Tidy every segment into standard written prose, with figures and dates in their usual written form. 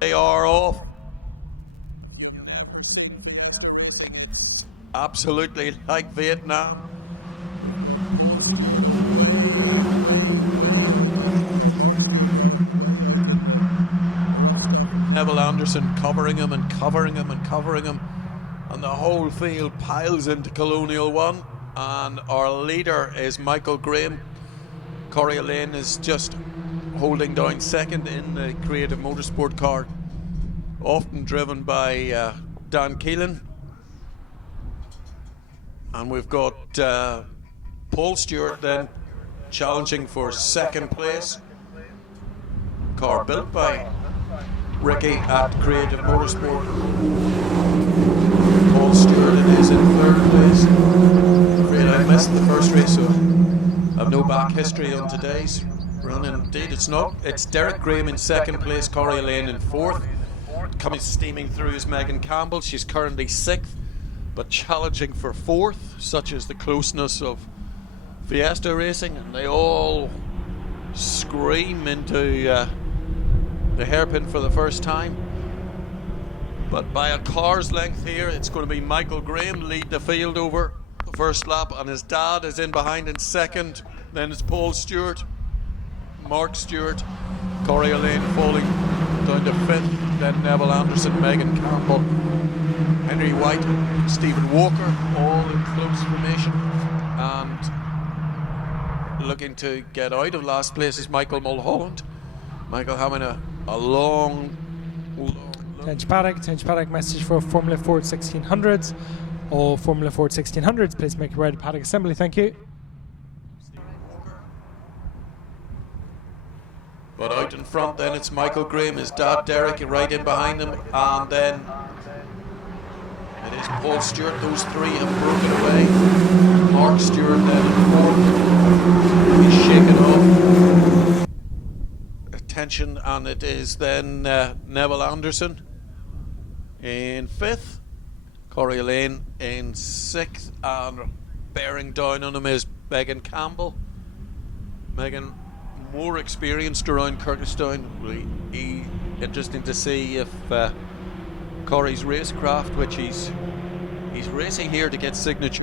They are off. Absolutely like Vietnam. Neville Anderson covering him and covering him and covering him, and the whole field piles into Colonial 1, and our leader is Michael Graham. Corey Lane is just holding down second in the Creative Motorsport car, often driven by Dan Keelan. And we've got Paul Stewart then challenging for second place. Car built by Ricky at Creative Motorsport. Paul Stewart it is in third place. I'm afraid I missed the first race, so I've no back history on today's run. Indeed, it's not. It's Derek Graham in second place, Corey Lane in fourth. Coming steaming through is Megan Campbell. She's currently sixth, but challenging for fourth. Such is the closeness of Fiesta racing, and they all scream into the hairpin for the first time. But by a car's length here, it's going to be Michael Graham lead the field over the first lap, and his dad is in behind in second. Then it's Paul Stewart, Mark Stewart, Corey Lane falling down to fifth, then Neville Anderson, Megan Campbell, Henry White, Stephen Walker, all in close formation. And looking to get out of last place is Michael Mulholland. Michael having a long Tench paddock message for Formula Ford 1600s. All Formula Ford 1600s, please make your way to paddock assembly, thank you. But out in front then it's Michael Graham, his dad Derek right in behind him, and then it is Paul Stewart. Those three have broken away. Mark Stewart then in fourth. He's shaken off attention, and it is then Neville Anderson in fifth, Corey Lane in sixth, and bearing down on him is Megan Campbell. Megan, more experienced around Kirkistown. Really interesting to see if Corey's racecraft, which he's racing here to get signature.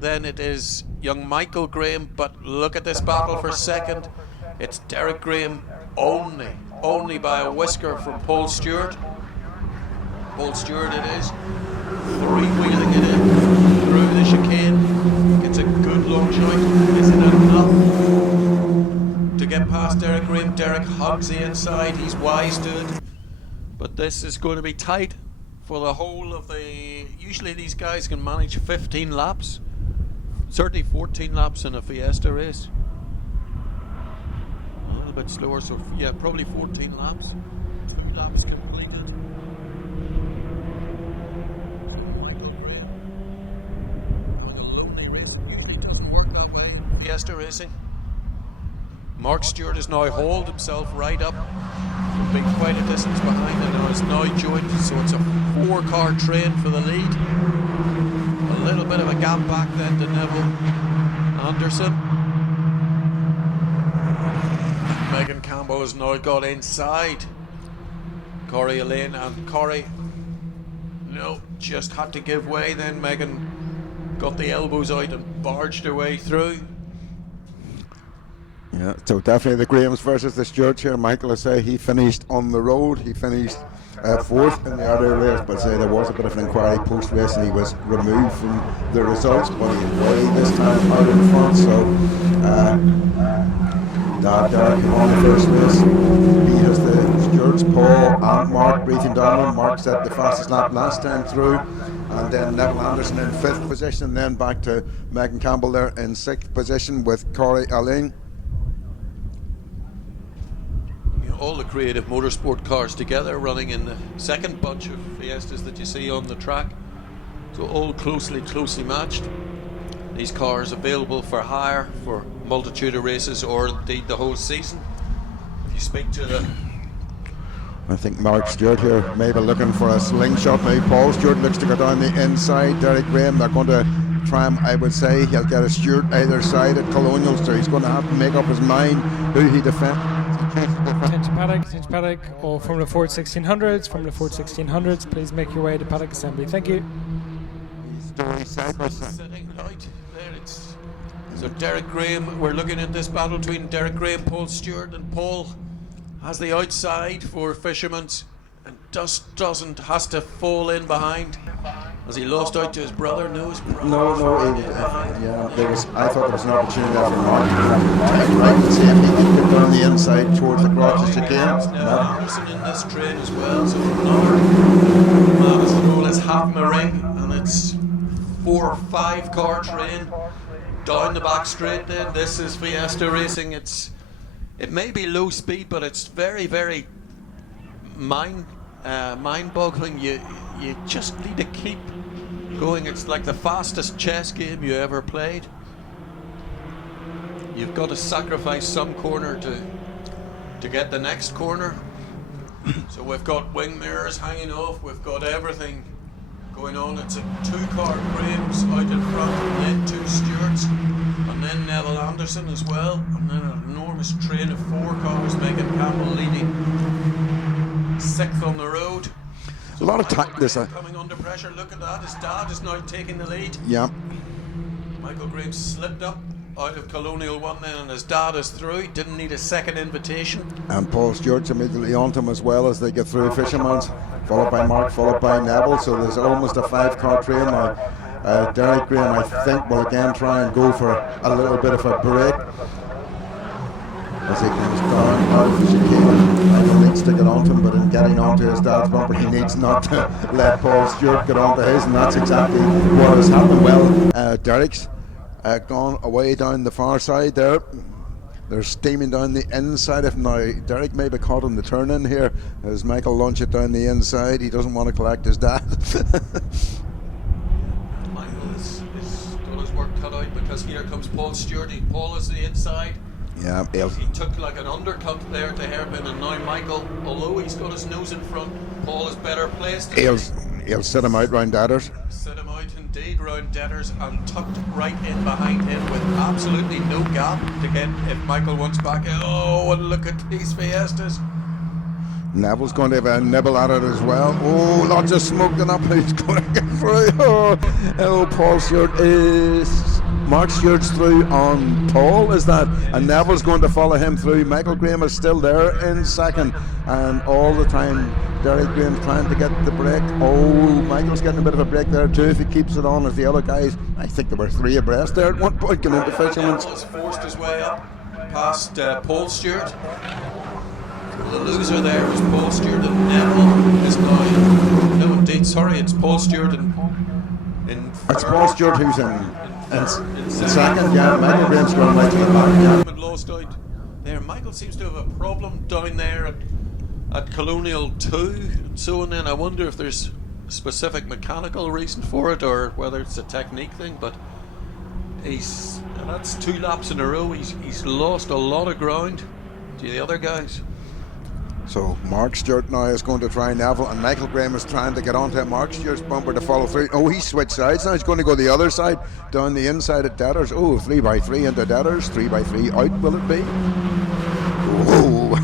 Then it is young Michael Graham, but look at this battle for second. It's Derek Graham only by a whisker from Paul Stewart. Paul Stewart it is, three-wheeling it in through the chicane. Gets a good long shot. Is it enough to get past Derek Graham? Derek hugs the inside, he's wise to it. But this is going to be tight for the whole of the... Usually these guys can manage 15 laps. Certainly 14 laps in a Fiesta race. A little bit slower, so yeah, probably 14 laps. 2 laps completed. Michael Graham. A lonely race. Usually doesn't work that way in Fiesta racing. Mark Stewart has now hauled himself right up from being quite a distance behind, and now is now joined, so it's a 4-car train for the lead. A little bit of a gap back then to Neville Anderson. Megan Campbell has now got inside Corey Lane, and Corey just had to give way. Then Megan got the elbows out and barged her way through. Yeah, so definitely the Grahams versus the Stewarts here. Michael, I say he finished on the road. He finished fourth in the other race, but say there was a bit of an inquiry post-race and he was removed from the results, but he way this time out in front. So Derek won the first race. He has the Stewarts, Paul and Mark breathing down him. Mark set the fastest lap last time through, and then Neville Anderson in 5th position, and then back to Megan Campbell there in 6th position with Corey Lane. all the creative motorsport cars together, running in the second bunch of Fiestas that you see on the track. So all closely matched. These cars available for hire for multitude of races, or indeed the whole season. If you speak to the... I think Mark Stewart here maybe looking for a slingshot. Now Paul Stewart looks to go down the inside. Derek Graham, they're going to try him. I would say he'll get a Stewart either side at Colonial, so he's going to have to make up his mind who he defends. Attention paddock, all Formula Ford 1600s, Formula Ford 1600s, please make your way to paddock assembly. Thank you. Sitting right there, so Derek Graham, we're looking at this battle between Derek Graham, Paul Stewart, and Paul has the outside for Fisherman's and has to fall in behind. Has he lost out to his brother? No, his brother. No, there was. I thought there was an opportunity there for Mark. Right to see if he could get down the inside towards the crotches again. Anderson in this train as well, so another Madison rule is half a ring, and it's 4 or 5 car train down the back straight. Then this is Fiesta Racing. It may be low speed, but it's very, very mind-boggling. You just need to keep going. It's like the fastest chess game you ever played. You've got to sacrifice some corner to get the next corner. So we've got wing mirrors hanging off. We've got everything going on. It's a 2-car Graham's out in front, and then 2 Stewarts, and then Neville Anderson as well, and then an enormous train of 4 cars, making Campbell leading 6th on the road. A lot of time. Coming under pressure. Look at that. His dad is now taking the lead. Yeah. Michael Graham slipped up out of Colonial 1 then, and his dad is through. Didn't need a second invitation. And Paul Stewart's immediately on to him as well as they get through Fisherman's, followed by Mark, followed by Neville. So there's almost a 5-car train now. Derek Graham, I think, will again try and go for a little bit of a break as he comes down out of the chicane. Michael needs to get onto him, but in getting onto his dad's bumper, he needs not to let Paul Stewart get onto his, and that's exactly what has happened. Well, Derek's gone away down the far side there. They're steaming down the inside of him now. Derek may be caught on the turn in here as Michael launch it down the inside. He doesn't want to collect his dad. Michael has got his work cut out, because here comes Paul Stewart. Paul is the inside. Yeah, he took like an undercut there to hairpin, and now Michael, although he's got his nose in front, Paul is better placed. He'll sit him out round Dadders. Sit him out indeed round Deaders, and tucked right in behind him with absolutely no gap to get if Michael wants back. Oh, and look at these Fiestas. Neville's going to have a nibble at it as well. Oh, lots of smoking up. Who's going to get through? Oh, Paul Stewart is... Mark Stewart's through on Paul, is that? And Neville's going to follow him through. Michael Graham is still there in second, and all the time Derek Graham's trying to get the break. Oh, Michael's getting a bit of a break there too if he keeps it on as the other guys. I think there were 3 abreast there at one point going into Fisherman's. Neville has forced his way up past Paul Stewart. The loser there was Paul Stewart, and Neville is now... No, indeed, sorry, it's Paul Stewart in it's Paul Stewart who's in second. Yeah, Michael Graham's going right to the back. Yeah. Lost out there. Michael seems to have a problem down there at Colonial 2 and so on. Then I wonder if there's a specific mechanical reason for it, or whether it's a technique thing. But that's 2 laps in a row. He's lost a lot of ground to the other guys. So Mark Stewart now is going to try Neville, and Michael Graham is trying to get onto Mark Stewart's bumper to follow through. Oh, he switched sides now. He's going to go the other side, down the inside at Deaders. Oh, 3x3 into Deaders, 3x3 out will it be? Oh.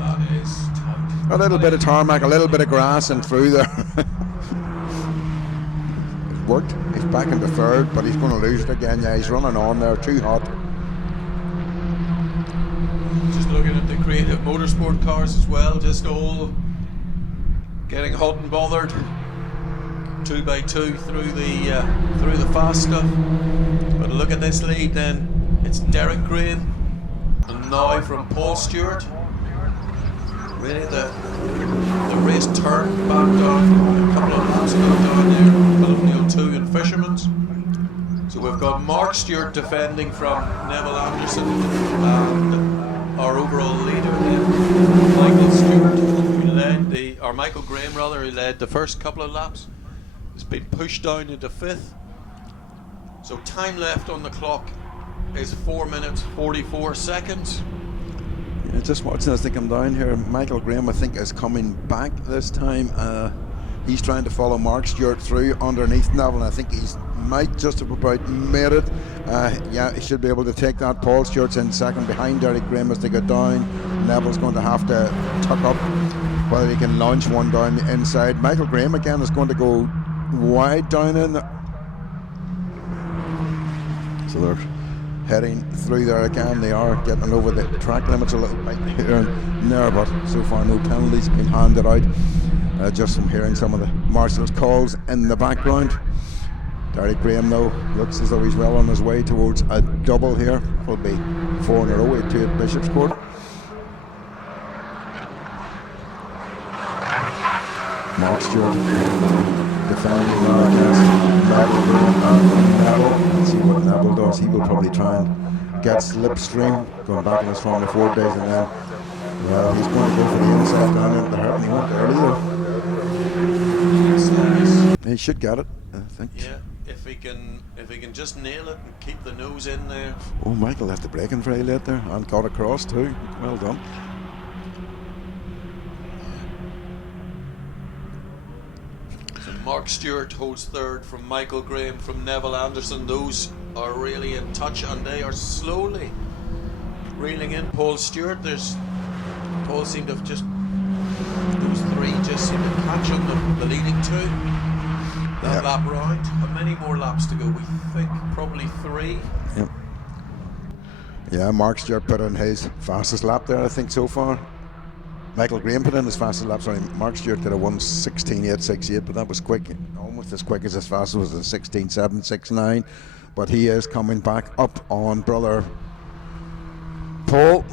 That is tight. A little bit of tarmac, a little bit of grass, and through there. It worked. He's back into third, but he's going to lose it again. Yeah, he's running on there, too hot. Looking at the creative motorsport cars as well, just all getting hot and bothered. 2x2 through the fast stuff. But look at this lead then. It's Derek Graham, and now from Paul Stewart. Really the race turned back down a couple of laps ago down there, Colonial 2 and Fisherman's. So we've got Mark Stewart defending from Neville Anderson, and our overall leader then, Michael Stewart, who led or Michael Graham rather, who led the first couple of laps, has been pushed down into 5th. So time left on the clock is 4 minutes 44 seconds. Yeah, just watching as they come down here, Michael Graham I think is coming back this time. He's trying to follow Mark Stewart through underneath Neville, and I think he's might just have about made it. Yeah, he should be able to take that. Paul Stewart's in second behind Derek Graham as they go down. Neville's going to have to tuck up whether he can launch one down the inside. Michael Graham again is going to go wide down in. So they're heading through there again. They are getting over the track limits a little bit here and there, but so far no penalties been handed out. Just from hearing some of the marshals' calls in the background. Derek Graham though looks as though he's well on his way towards a double here. It'll be 4 in a row at 2 at Bishop's Court. Mark Stewart defending against Neville. Let's see what Neville does. He will probably try and get slipstream, going back in his Formula 4 days, and then well, he's going to go for the inside down into the hurt, and he went earlier. He should get it, I think. Yeah, if he can just nail it and keep the nose in there. Oh, Michael left the braking very late there and got across too. Well done. So Mark Stewart holds 3rd from Michael Graham, from Neville Anderson. Those are really in touch, and they are slowly reeling in Paul Stewart. Paul seemed to have just, those 3 just seem to catch on the leading 2. That lap round. How many more laps to go? We think probably 3. Yep. Yeah, Mark Stewart put in his fastest lap there, I think, so far. Michael Graham put in his fastest lap. Sorry, Mark Stewart could have won 16.868, but that was quick, almost as quick as his fastest was a 16.769. But he is coming back up on brother Paul.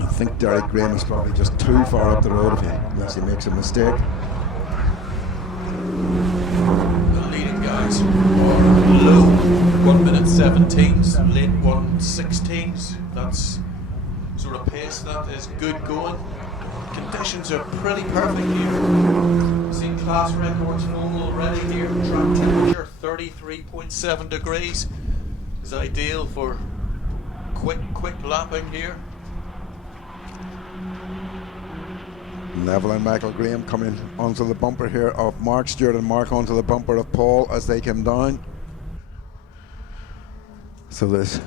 I think Derek Graham is probably just too far up the road unless he makes a mistake. The leading guys are low 1 minute 17s, late 1:16s. That's sort of pace that is good going. Conditions are pretty perfect here. We've seen class records formed already here. Track temperature 33.7 degrees is ideal for quick lapping here. Neville and Michael Graham coming onto the bumper here of Mark Stewart, and Mark onto the bumper of Paul as they come down. So there's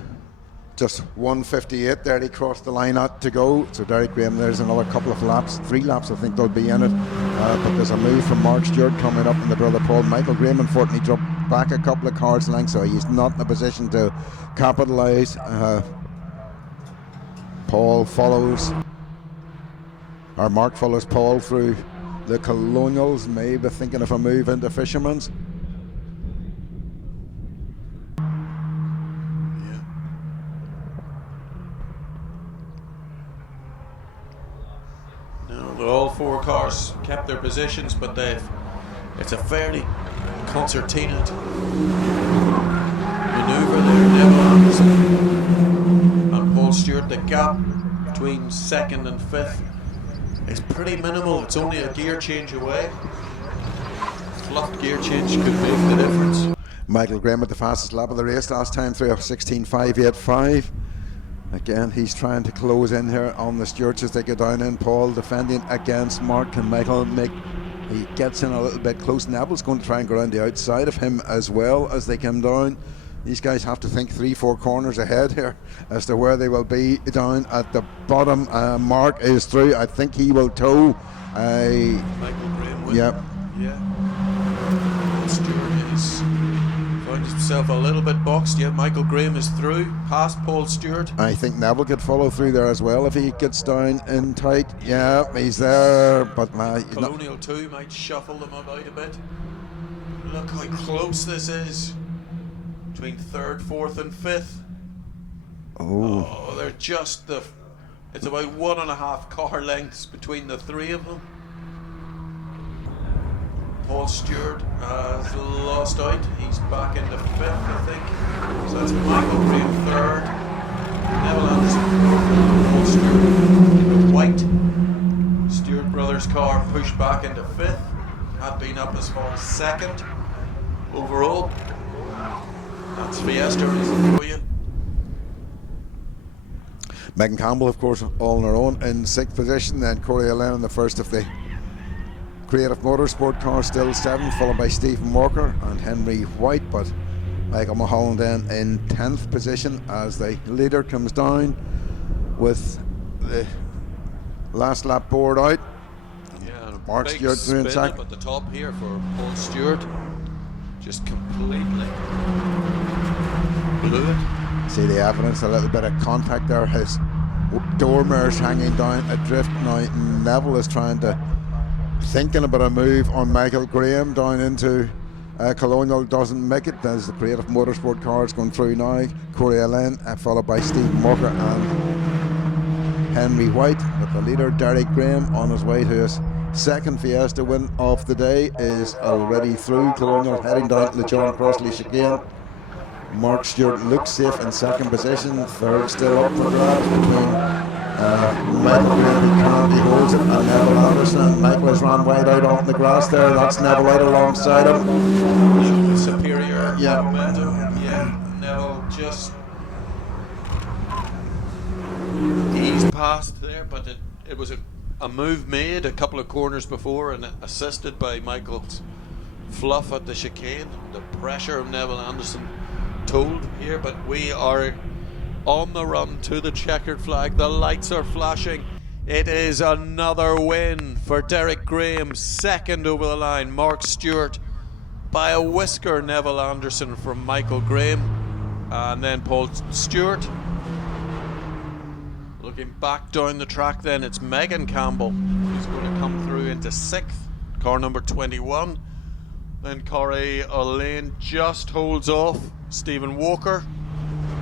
just 1:58 there. He crossed the line out to go. So Derek Graham, there's another couple of laps, 3 laps I think they'll be in it. But there's a move from Mark Stewart coming up in the brother Paul. Michael Graham unfortunately dropped back a couple of cars lengths, so he's not in a position to capitalise. Paul follows, or Mark follows Paul through the Colonials, maybe thinking of a move into Fisherman's. All 4 cars kept their positions, but it's a fairly concertinaed manoeuvre there. Neville Anderson and Paul Stewart. The gap between 2nd and 5th is pretty minimal. It's only a gear change away. Flat gear change could make the difference. Michael Graham at the fastest lap of the race last time through a 16.585. Again, he's trying to close in here on the Stewarts as they go down in. Paul defending against Mark, and Michael he gets in a little bit close. Neville's going to try and go around the outside of him as well as they come down. These guys have to think 3-4 corners ahead here as to where they will be down at the bottom. Mark is through. I think he will tow. Michael Graham will. Yep. Yeah. Stewart is found himself a little bit boxed. Yeah, Michael Graham is through, past Paul Stewart. I think Neville could follow through there as well if he gets down in tight. Yeah, he's there, but Colonial 2 might shuffle them about a bit. Look how close this is between 3rd, 4th and 5th. Oh, they're just it's about 1.5 car lengths between the 3 of them. Paul Stewart has lost out. He's back into 5th, I think. So that's Michael Graham 3rd. Neville Anderson, Paul Stewart with White. Stewart Brothers' car pushed back into 5th. Had been up as far as 2nd overall. That's Fiesta Race for you. Megan Campbell, of course, all on her own in 6th position. Then Corey Allen, the first of the Creative Motorsport cars, still 7th, followed by Stephen Walker and Henry White. But Michael Mulholland then in 10th position as the leader comes down with the last lap board out. Yeah, Mark big Stewart through in spin up second. at the top here for Paul Stewart. Just completely blew it. See the evidence, a little bit of contact there. His door mirror's hanging down adrift now. Neville is thinking about a move on Michael Graham down into Colonial. Doesn't make it. There's the Creative Motorsport cars going through now. Corey Allen, followed by Stephen Walker and Henry White. With the leader Derek Graham on his way to his 2nd Fiesta win of the day is already through Colonial, heading down to the John Crossley chicane. Mark Stewart looks safe in 2nd position. 3rd still up for grabs between Michael Graham, who currently holds it, and Neville Anderson. Michael has run wide out on the grass there. That's Neville out alongside him. Superior momentum. Yeah. Neville just eased past there, but it was a move made a couple of corners before and assisted by Michael's fluff at the chicane. The pressure of Neville Anderson told here, but we are on the run to the checkered flag. The lights are flashing. It is another win for Derek Graham, 2nd over the line. Mark Stewart by a whisker. Neville Anderson from Michael Graham, and then Paul Stewart. Looking back down the track, then it's Megan Campbell who's going to come through into 6th, car number 21. Then Corey O'Lane just holds off Stephen Walker,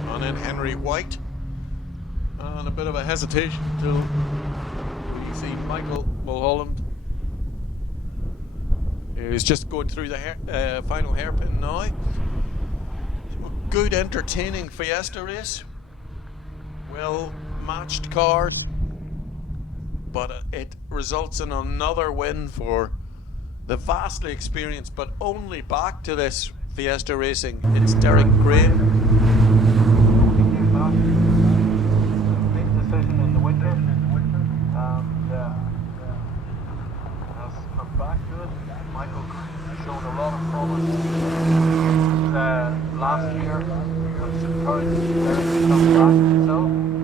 and then Henry White, and a bit of a hesitation till you see Michael Mulholland, who's just going through the final hairpin now. Good entertaining Fiesta race, well matched car, but it results in another win for the vastly experienced, but only back to this Fiesta racing, it's Derek Graham. Big decision in the winter, and has come back to it. Michael showed a lot of promise last year, was encouraged